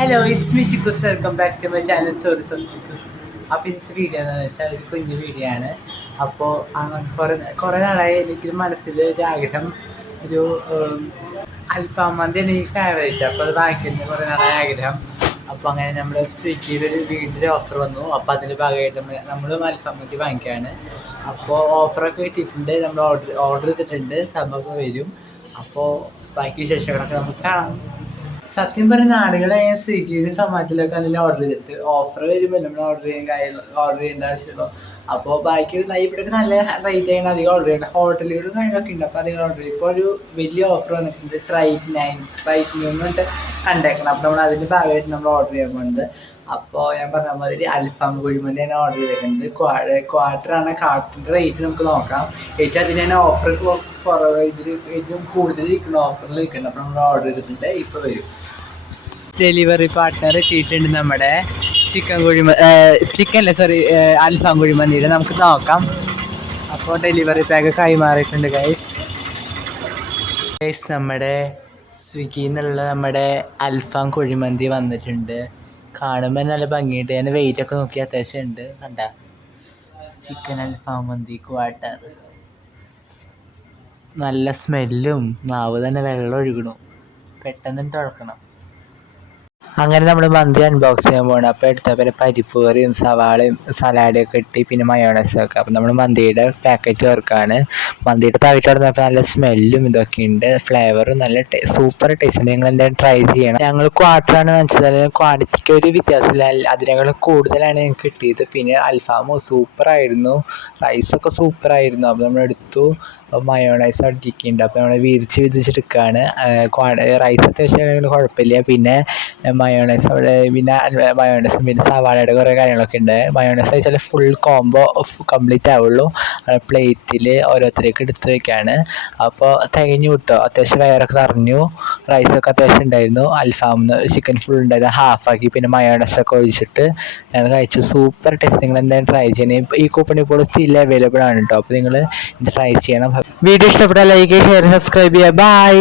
Hello it's me Chikkus welcome back to my channel stories of Chikkus. അപ്പോൾ ഇന്നത്തെ video എന്താണെന്ന് വെച്ചാൽ ഒരു കുഞ്ഞു വീഡിയോ ആണ്. അപ്പോൾ കുറേ നാളായി എനിക്ക് മനസ്സിൽ ഒരു ആഗ്രഹം, ഒരു അൽഫാം മന്തിയാണ് എനിക്ക് ഫേവറേറ്റ്. അപ്പോൾ അത് വാങ്ങിക്കുന്ന കുറേ നാളായ ആഗ്രഹം. അപ്പോൾ അങ്ങനെ നമ്മുടെ സ്വിഗ്ഗിയിൽ ഒരു വീടിൻ്റെ ഓഫർ വന്നു. അപ്പോൾ അതിൻ്റെ ഭാഗമായിട്ട് നമ്മൾ അൽഫാം മന്തി വാങ്ങിക്കുകയാണ്. അപ്പോൾ ഓഫറൊക്കെ കിട്ടിയിട്ടുണ്ട്, നമ്മൾ ഓർഡർ ചെയ്തിട്ടുണ്ട്, സംഭവം വരും. അപ്പോൾ ബാക്കി വിശേഷങ്ങളൊക്കെ നമുക്ക് കാണാം. സത്യം പറഞ്ഞ ആളുകളെ സ്വിഗ്ഗിയിൽ സൊമാറ്റോയിലൊക്കെ അതിൽ ഓർഡർ ചെയ്തിട്ട് ഓഫർ വരുമ്പോൾ നമ്മൾ ഓർഡർ ചെയ്യേണ്ട ആവശ്യമുള്ളൂ. അപ്പോൾ ബാക്കി ഇവിടെയൊക്കെ നല്ല റേറ്റ് ചെയ്യണം, അധികം ഓർഡർ ചെയ്യണം. ഹോട്ടലുകളും കാര്യങ്ങളൊക്കെ ഉണ്ട്, അപ്പോൾ അധികം ഓർഡർ ചെയ്യും. ഇപ്പോൾ ഒരു വലിയ ഓഫർ വന്നിട്ടുണ്ട്, ട്രൈറ്റ് എന്നിട്ട് കണ്ടേക്കണം. അപ്പോൾ നമ്മൾ അതിൻ്റെ ഭാഗമായിട്ട് നമ്മൾ ഓർഡർ ചെയ്യാൻ പോകുന്നത്. അപ്പോൾ ഞാൻ പറഞ്ഞ മാതിരി അൽഫാം കുഴിമന്തിയാണ് ഓർഡർ ചെയ്തേക്കുന്നത്. ക്വാർട്ടറാണ്. കാർട്ടിൻ്റെ റേറ്റ് നമുക്ക് നോക്കാം. ഏറ്റവും അതിനാണ് ഓഫർ കുറവ്, ഏറ്റവും കൂടുതൽ ഇരിക്കുന്ന ഓഫറിൽ നിൽക്കുന്നത്. അപ്പോൾ നമ്മൾ ഓർഡർ ചെയ്തിട്ടുണ്ട്, ഇപ്പോൾ വരും. ഡെലിവറി പാർട്ട്ണർ എത്തിയിട്ടുണ്ട് നമ്മുടെ അൽഫാം കുഴിമന്തിയിൽ. നമുക്ക് നോക്കാം. അപ്പോൾ ഡെലിവറി പാക്ക് കൈമാറിയിട്ടുണ്ട് ഗൈസ്. നമ്മുടെ സ്വിഗ്ഗിയിൽ നിന്നുള്ള നമ്മുടെ അൽഫാം കുഴിമന്തി വന്നിട്ടുണ്ട്. കാണുമ്പോൾ നല്ല ഭംഗിയുണ്ട്. ഞാൻ വെയിറ്റൊക്കെ നോക്കി അത്യാവശ്യം ഉണ്ട്. കണ്ട ചിക്കൻ അൽഫാം മന്തി ക്വാർട്ടർ, നല്ല സ്മെല്ലും, നാവ് തന്നെ വെള്ളം ഒഴുകണം, പെട്ടെന്ന് തുറക്കണം. അങ്ങനെ നമ്മൾ മന്തി അൺബോക്സ് ചെയ്യാൻ പോകണം. അപ്പോൾ എടുത്തപ്പോൾ പരിപ്പ് കറിയും സവാളയും സലാഡൊക്കെ ഇട്ട് പിന്നെ മയോണൈസൊക്കെ. അപ്പോൾ നമ്മൾ മന്തിയുടെ പാക്കറ്റ് വർക്കാണ്. മന്തിയുടെ പാക്കറ്റ് തുറന്നപ്പോൾ നല്ല സ്മെല്ലും ഇതൊക്കെ ഉണ്ട്, ഫ്ലേവറും നല്ല സൂപ്പർ ടേസ്റ്റ് ഉണ്ട്. നിങ്ങൾ എന്തായാലും ട്രൈ ചെയ്യണം. ഞങ്ങൾ ക്വാർട്ടറാണ് വാങ്ങിച്ചത്, ക്വാണ്ടിറ്റിക്ക് ഒരു വ്യത്യാസമില്ല, അതിനേക്കാൾ കൂടുതലാണ് ഞങ്ങൾക്ക് കിട്ടിയത്. പിന്നെ അൽഫാമും സൂപ്പറായിരുന്നു, റൈസൊക്കെ സൂപ്പറായിരുന്നു. അപ്പോൾ നമ്മൾ എടുത്തു. അപ്പോൾ മയോണൈസ് അടിക്കുന്നുണ്ട്, അപ്പോൾ നമ്മൾ വിരിച്ചിട്ടെടുക്കുകയാണ്. റൈസ് അത്യാവശ്യം കുഴപ്പമില്ല. പിന്നെ മയോണൈസ് പിന്നെ സവാളയുടെ കുറേ കാര്യങ്ങളൊക്കെ ഉണ്ട്. മയോണൈസ് വെച്ചാൽ ഫുൾ കോംബോ കംപ്ലീറ്റ് ആവുള്ളൂ. പ്ലേറ്റിൽ ഓരോരുത്തരേക്ക് എടുത്ത് വയ്ക്കുകയാണ്. അപ്പോൾ തികഞ്ഞു കിട്ടോ, അത്യാവശ്യം വയറൊക്കെ നിറഞ്ഞു. റൈസൊക്കെ അത്യാവശ്യം ഉണ്ടായിരുന്നു. അൽഫാമിന് ചിക്കൻ ഫുൾ ഉണ്ടായിരുന്നു, ഹാഫാക്കി. പിന്നെ മയോണൈസൊക്കെ ഒഴിച്ചിട്ട് ഞങ്ങൾ കഴിച്ചു. Super taste. നിങ്ങൾ എന്തായാലും ട്രൈ ചെയ്യണം. ഈ കൂപ്പൺ ഇപ്പോൾ സ്റ്റിൽ അവൈലബിൾ ആണ് കേട്ടോ. അപ്പോൾ നിങ്ങൾ ഇത് ട്രൈ ചെയ്യണം. വീഡിയോ ഇഷ്ടപ്പെട്ടാൽ ലൈക്ക്, ഷെയർ, സബ്സ്ക്രൈബ് ചെയ്യുക. ബൈ.